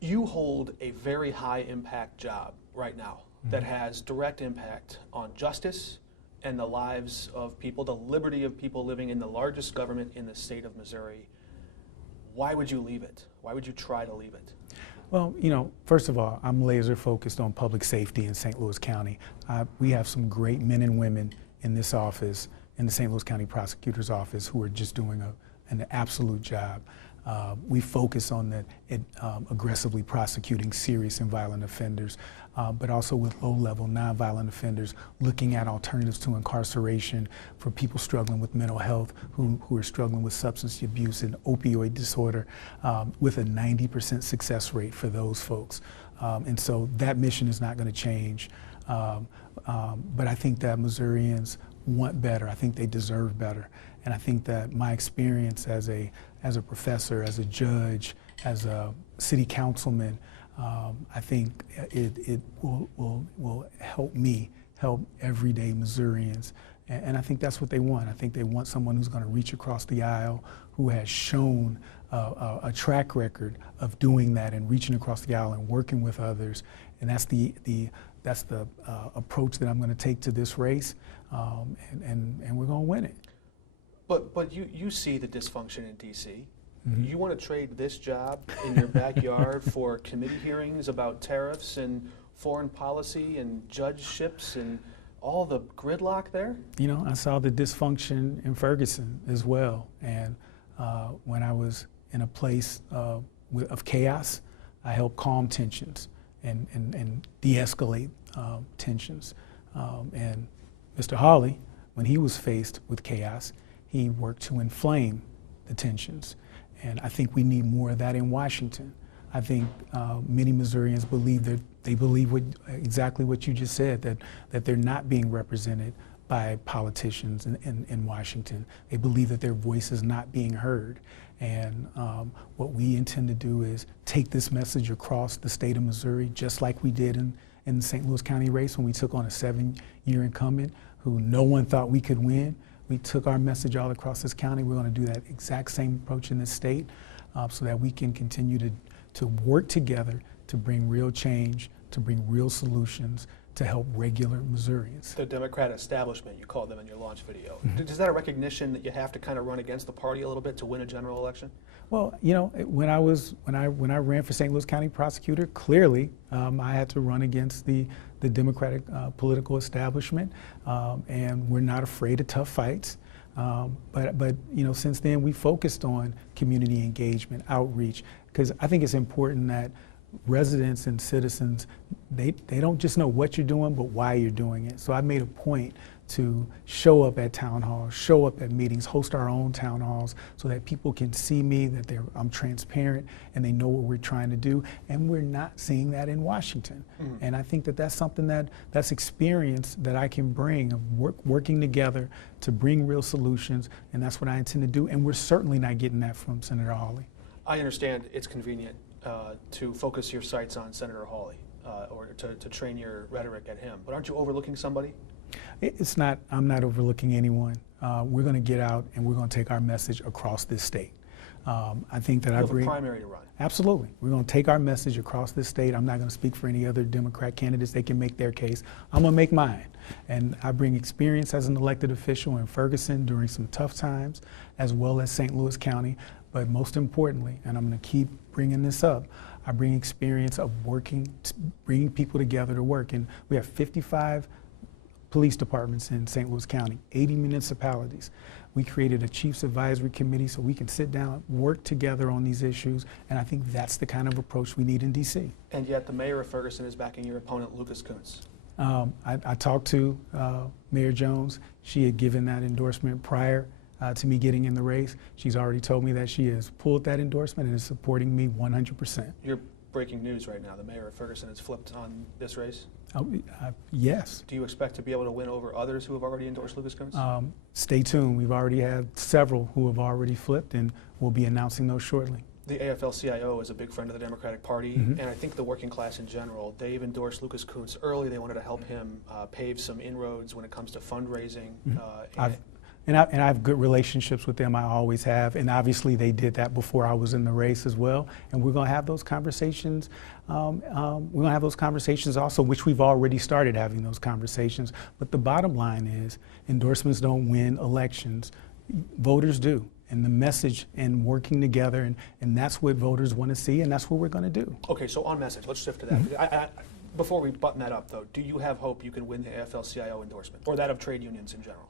You hold a very high impact job right now that has direct impact on justice and the lives of people, the liberty of people living in the largest government in the state of Missouri. Why would you leave it? Why would you try to leave it? Well, you know, first of all, I'm laser focused on public safety in St. Louis County. We have some great men and women in this office, in the St. Louis County Prosecutor's Office, who are just doing an absolute job. We focus on aggressively prosecuting serious and violent offenders, but also with low-level nonviolent offenders, looking at alternatives to incarceration for people struggling with mental health, who are struggling with substance abuse and opioid disorder, with a 90% success rate for those folks. And so that mission is not going to change. But I think that Missourians want better. I think they deserve better. And I think that my experience as a professor, as a judge, as a city councilman, I think it will help me help everyday Missourians. And I think that's what they want. I think they want someone who's going to reach across the aisle, who has shown a track record of doing that and reaching across the aisle and working with others. And that's the approach that I'm going to take to this race, and we're going to win it. But you see the dysfunction in D.C. Mm-hmm. You want to trade this job in your backyard for committee hearings about tariffs and foreign policy and judgeships and all the gridlock there? You know, I saw the dysfunction in Ferguson as well. And when I was in a place of chaos, I helped calm tensions and de-escalate tensions. And Mr. Hawley, when he was faced with chaos, he worked to inflame the tensions. And I think we need more of that in Washington. I think many Missourians believe that they believe exactly what you just said, that they're not being represented by politicians in Washington. They believe that their voice is not being heard. And what we intend to do is take this message across the state of Missouri, just like we did in the St. Louis County race when we took on a 7-year incumbent who no one thought we could win. We took our message all across this county. We're going to do that exact same approach in this state so that we can continue to work together to bring real change, to bring real solutions, to help regular Missourians. The Democrat establishment, you called them in your launch video. Mm-hmm. Is that a recognition that you have to kind of run against the party a little bit to win a general election? Well, you know, when I ran for St. Louis County prosecutor, clearly I had to run against the Democratic political establishment, and we're not afraid of tough fights. But you know, since then we focused on community engagement, outreach, because I think it's important that residents and citizens, they don't just know what you're doing, but why you're doing it. So I made a point to show up at town halls, show up at meetings, host our own town halls so that people can see me, that I'm transparent and they know what we're trying to do. And we're not seeing that in Washington. Mm-hmm. And I think that that's something that's experience that I can bring, of working together to bring real solutions. And that's what I intend to do. And we're certainly not getting that from Senator Hawley. I understand it's convenient to focus your sights on Senator Hawley or to train your rhetoric at him. But aren't you overlooking somebody? It's not, I'm not overlooking anyone. We're going to get out and we're going to take our message across this state. I think that you have a primary to run. Absolutely. We're going to take our message across this state. I'm not going to speak for any other Democrat candidates. They can make their case. I'm going to make mine. And I bring experience as an elected official in Ferguson during some tough times, as well as St. Louis County. But most importantly, and I'm going to keep bringing this up, I bring experience of bringing people together to work. And we have 55 police departments in St. Louis County, 80 municipalities. We created a Chiefs Advisory Committee so we can sit down, work together on these issues, and I think that's the kind of approach we need in D.C. And yet the mayor of Ferguson is backing your opponent, Lucas Kuntz. I talked to Mayor Jones. She had given that endorsement prior to me getting in the race. She's already told me that she has pulled that endorsement and is supporting me 100%. You're breaking news right now. The mayor of Ferguson has flipped on this race? Yes. Do you expect to be able to win over others who have already endorsed Lucas Kuntz? Stay tuned. We've already had several who have already flipped, and we'll be announcing those shortly. The AFL-CIO is a big friend of the Democratic Party, mm-hmm. and I think the working class in general. They've endorsed Lucas Kuntz early. They wanted to help him pave some inroads when it comes to fundraising. Mm-hmm. And I have good relationships with them. I always have. And obviously they did that before I was in the race as well. And we're going to have those conversations. We're going to have those conversations also, which we've already started having those conversations. But the bottom line is endorsements don't win elections. Voters do. And the message and working together, and that's what voters want to see, and that's what we're going to do. Okay, so on message, let's shift to that. Before we button that up, though, do you have hope you can win the AFL-CIO endorsement, or that of trade unions in general?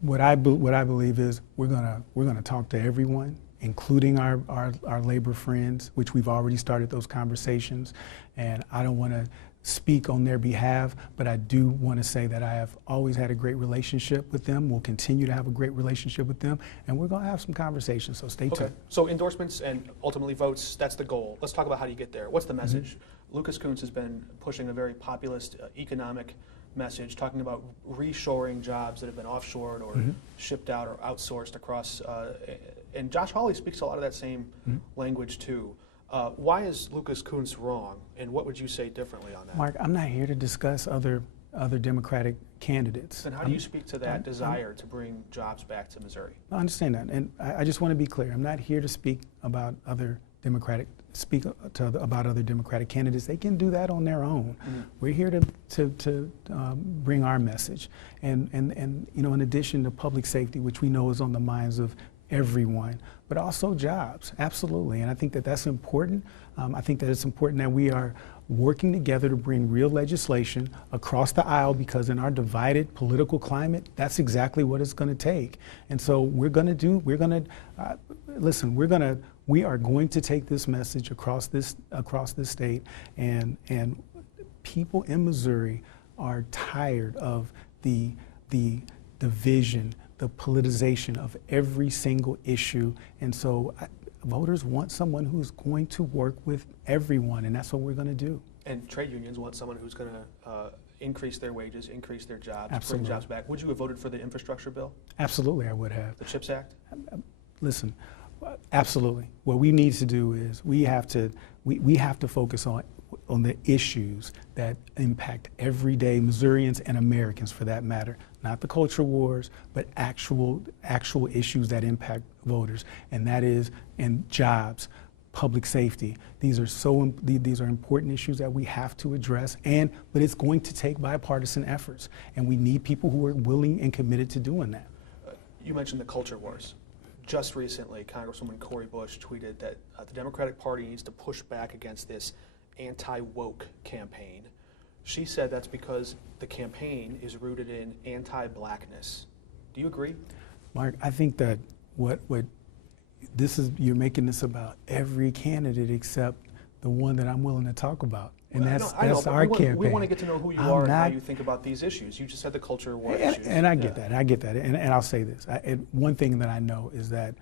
What I believe is we're gonna talk to everyone, including our labor friends, which we've already started those conversations. And I don't want to speak on their behalf, but I do want to say that I have always had a great relationship with them. We'll continue to have a great relationship with them, and we're going to have some conversations. So stay tuned. So endorsements and ultimately votes, that's the goal. Let's talk about how do you get there. What's the message? Lucas Kunce has been pushing a very populist economic message, talking about reshoring jobs that have been offshored or shipped out or outsourced across, and Josh Hawley speaks a lot of that same language too. Why is Lucas Kunce wrong, and what would you say differently on that? Mark, I'm not here to discuss other Democratic candidates. Then how do you speak to that desire to bring jobs back to Missouri? I understand that, and I just want to be clear. I'm not here to speak about other Democratic candidates. They can do that on their own. We're here to bring our message, and you know, in addition to public safety, which we know is on the minds of everyone, but also jobs, absolutely. And I think that that's important. I think that it's important that we are working together to bring real legislation across the aisle, because in our divided political climate, that's exactly what it's going to take. And so we are going to take this message across this state, and people in Missouri are tired of the division, the politicization of every single issue. And so voters want someone who's going to work with everyone, and that's what we're going to do. And trade unions want someone who's going to increase their wages, increase their jobs, Absolutely. bring jobs back. Would you have voted for the infrastructure bill? Absolutely, I would have. The CHIPS Act? Listen, absolutely. What we need to do is we have to focus on the issues that impact everyday Missourians and Americans, for that matter. Not the culture wars, but actual issues that impact voters, and that is in jobs, public safety. These are important issues that we have to address, but it's going to take bipartisan efforts, and we need people who are willing and committed to doing that. You mentioned the culture wars. Just recently, Congresswoman Cori Bush tweeted that the Democratic Party needs to push back against this anti-woke campaign. She said that's because the campaign is rooted in anti-blackness. Do you agree? Mark, I think that you're making this about every candidate except the one that I'm willing to talk about. And that's our campaign. We want to get to know who you are and how you think about these issues. You just said the culture war issues. And I get that. And I'll say this. One thing that I know is that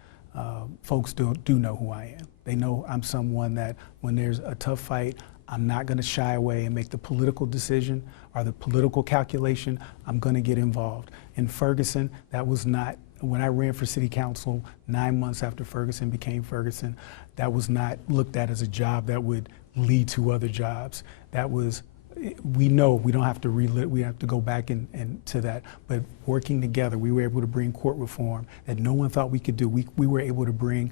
folks do know who I am. They know I'm someone that when there's a tough fight, I'm not going to shy away and make the political decision or the political calculation. I'm going to get involved. In Ferguson, that was not, when I ran for city council 9 months after Ferguson became Ferguson, that was not looked at as a job that would lead to other jobs. That was, we know we don't have to we have to go back and to that, but working together, we were able to bring court reform that no one thought we could do. We were able to bring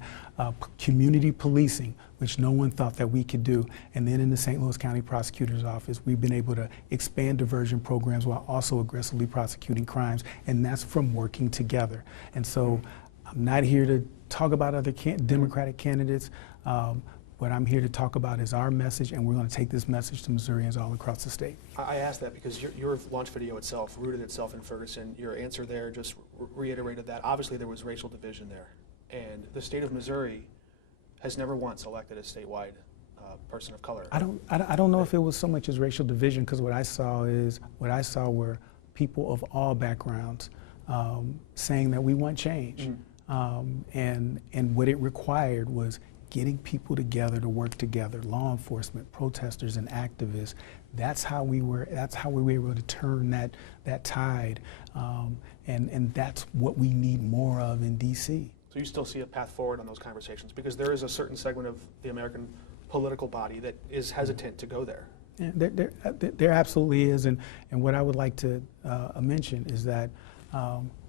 community policing, which no one thought that we could do. And then in the St. Louis County Prosecutor's Office, we've been able to expand diversion programs while also aggressively prosecuting crimes, and that's from working together. And so I'm not here to talk about other Democratic candidates. What I'm here to talk about is our message, and we're going to take this message to Missourians all across the state. I asked that because your launch video itself rooted itself in Ferguson. Your answer there just reiterated that. Obviously, there was racial division there, and the state of Missouri has never once elected a statewide person of color. I don't know if it was so much as racial division, because what I saw were people of all backgrounds saying that we want change, and what it required was getting people together to work together, law enforcement, protesters, and activists. That's how we were able to turn that tide, and that's what we need more of in D.C. So you still see a path forward on those conversations, because there is a certain segment of the American political body that is hesitant to go there. Yeah, there absolutely is, and what I would like to mention is that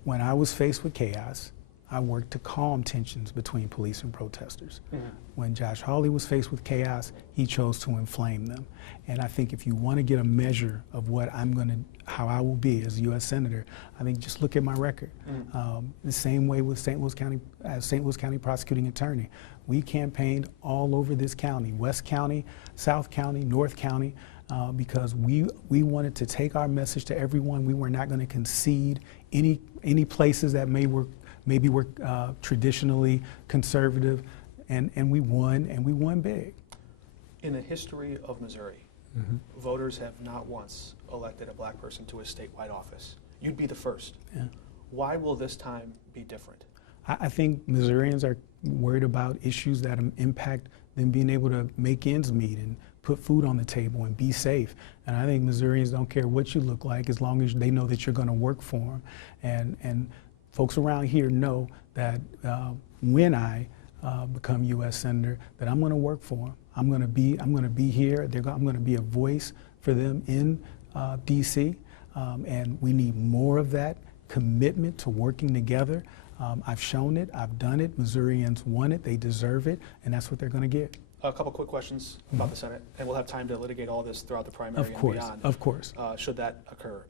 When I was faced with chaos, I worked to calm tensions between police and protesters. Mm-hmm. When Josh Hawley was faced with chaos, he chose to inflame them. And I think if you want to get a measure of how I will be as a U.S. Senator, I think just look at my record. Mm-hmm. The same way with St. Louis County, as St. Louis County prosecuting attorney. We campaigned all over this county, West County, South County, North County, because we wanted to take our message to everyone. We were not going to concede any places that maybe were traditionally conservative, and we won big. In the history of Missouri, mm-hmm. voters have not once elected a black person to a statewide office. You'd be the first. Yeah. Why will this time be different? I think Missourians are worried about issues that impact them being able to make ends meet and put food on the table and be safe. And I think Missourians don't care what you look like as long as they know that you're going to work for them. And folks around here know that when I become U.S. Senator, that I'm going to work for them. I'm going to be here. I'm going to be a voice for them in D.C. And we need more of that commitment to working together. I've shown it. I've done it. Missourians want it. They deserve it, and that's what they're going to get. A couple quick questions about the Senate, and we'll have time to litigate all this throughout the primary and beyond. Of course. Should that occur.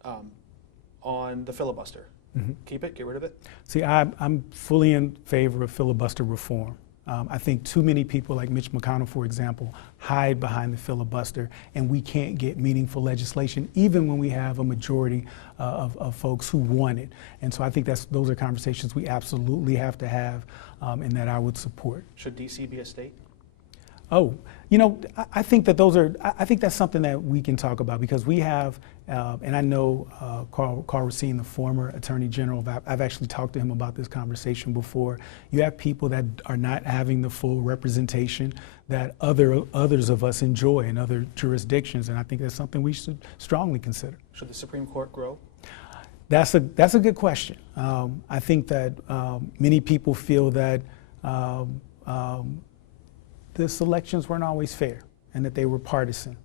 On the filibuster, mm-hmm. keep it, get rid of it? See, I'm fully in favor of filibuster reform. I think too many people like Mitch McConnell, for example, hide behind the filibuster, and we can't get meaningful legislation even when we have a majority of folks who want it. And so I think those are conversations we absolutely have to have, and that I would support. Should D.C. be a state? Oh, I think that I think that's something that we can talk about, because we have, and I know Carl Racine, the former Attorney General, I've actually talked to him about this conversation before. You have people that are not having the full representation that others of us enjoy in other jurisdictions, and I think that's something we should strongly consider. Should the Supreme Court grow? That's a good question. I think that many people feel that the selections weren't always fair and that they were partisan.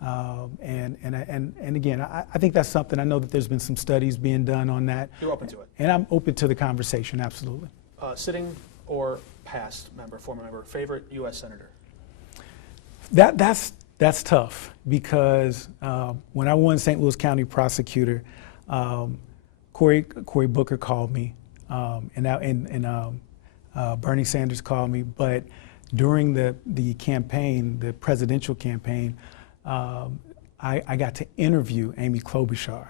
And again, I think that's something, I know that there's been some studies being done on that. You're open to it? And I'm open to the conversation, absolutely. Sitting or past member, former member, favorite U.S. Senator? That's tough, because when I won St. Louis County prosecutor, Cory Booker called me, and Bernie Sanders called me, but during the campaign, the presidential campaign, I got to interview Amy Klobuchar.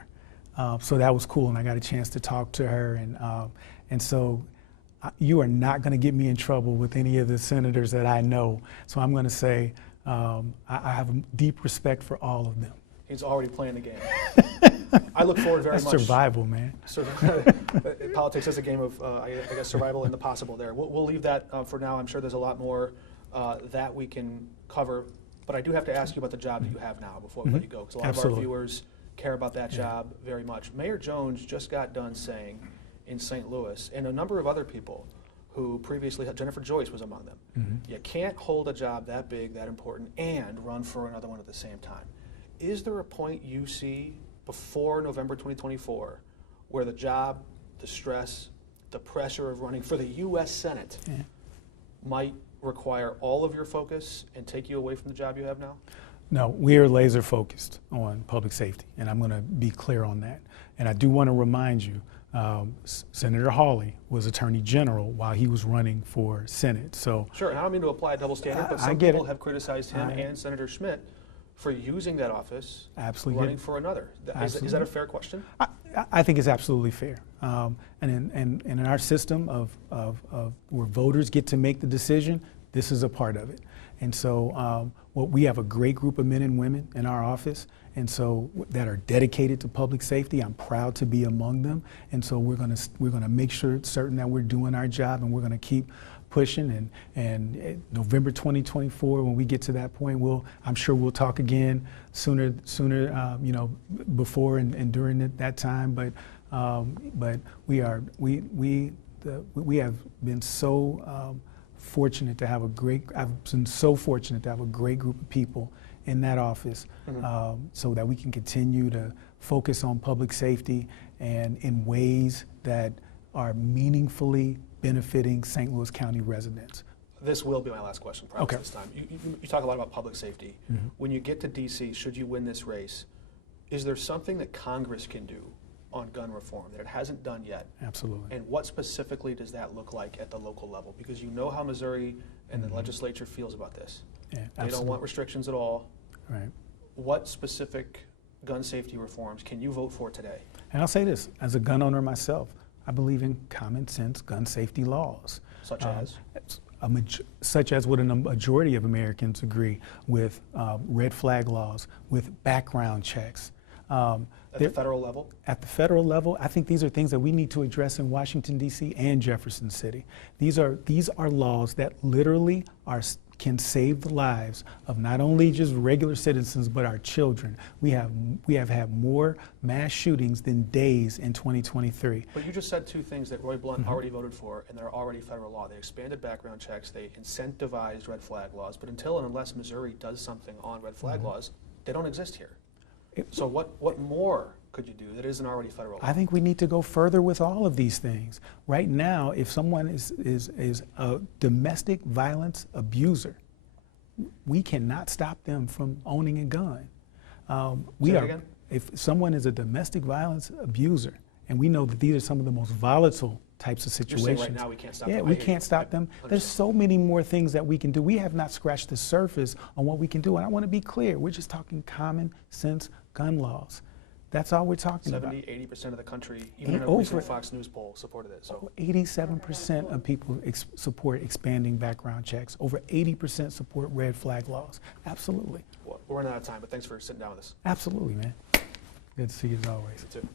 So that was cool, and I got a chance to talk to her. And so you are not going to get me in trouble with any of the senators that I know. So I'm going to say I have a deep respect for all of them. He's already playing the game. I look forward very much. That's survival, man. Politics is a game of, I guess, survival and the possible there. We'll leave that for now. I'm sure there's a lot more that we can cover. But I do have to ask you about the job that you have now before we let you go, because a lot of our viewers care about that job very much. Mayor Jones just got done saying in St. Louis, and a number of other people who previously had, Jennifer Joyce was among them, you can't hold a job that big, that important, and run for another one at the same time. Is there a point you see before November 2024 where the job, the stress, the pressure of running for the U.S. Senate might require all of your focus and take you away from the job you have now? No, we are laser focused on public safety, and I'm going to be clear on that. And I do want to remind you, Senator Hawley was Attorney General while he was running for Senate. So sure, and I don't mean to apply a double standard, but some people have criticized him and Senator Schmidt for using that office, running for another. Is that a fair question? I think it's absolutely fair. And in our system of where voters get to make the decision, this is a part of it. And so we have a great group of men and women in our office, and so that are dedicated to public safety. I'm proud to be among them. And so we're gonna make certain that we're doing our job, and we're gonna keep pushing. And November 2024, when we get to that point, I'm sure we'll talk again sooner, before and during that time. But we have been so fortunate to have I've been so fortunate to have a great group of people in that office, so that we can continue to focus on public safety and in ways that are meaningfully benefiting St. Louis County residents. This will be my last question, probably this time. You talk a lot about public safety. When you get to DC, should you win this race, is there something that Congress can do on gun reform that it hasn't done yet? Absolutely. And what specifically does that look like at the local level? Because you know how Missouri and the legislature feels about this. Yeah, they don't want restrictions at all. Right. What specific gun safety reforms can you vote for today? And I'll say this, as a gun owner myself, I believe in common sense gun safety laws. Such as? Such as what a majority of Americans agree with, red flag laws, with background checks. At the federal level? At the federal level, I think these are things that we need to address in Washington, D.C. and Jefferson City. These are laws that literally can save the lives of not only just regular citizens, but our children. We have had more mass shootings than days in 2023. But you just said two things that Roy Blunt already voted for, and they're already federal law. They expanded background checks, they incentivized red flag laws, but until and unless Missouri does something on red flag laws, they don't exist here. So what more could you do that isn't already federal law? I think we need to go further with all of these things. Right now, if someone is a domestic violence abuser, we cannot stop them from owning a gun. If someone is a domestic violence abuser, and we know that these are some of the most volatile types of situations. You're saying right now we can't stop them? Yeah, we can't stop them. There's so many more things that we can do. We have not scratched the surface on what we can do. And I want to be clear, we're just talking common sense gun laws. That's all we're talking about. 70–80% of the country, even in a recent Fox News poll, supported it. So 87% of people support expanding background checks. Over 80% support red flag laws. Absolutely. Well, we're running out of time, but thanks for sitting down with us. Absolutely, man. Good to see you as always. You too.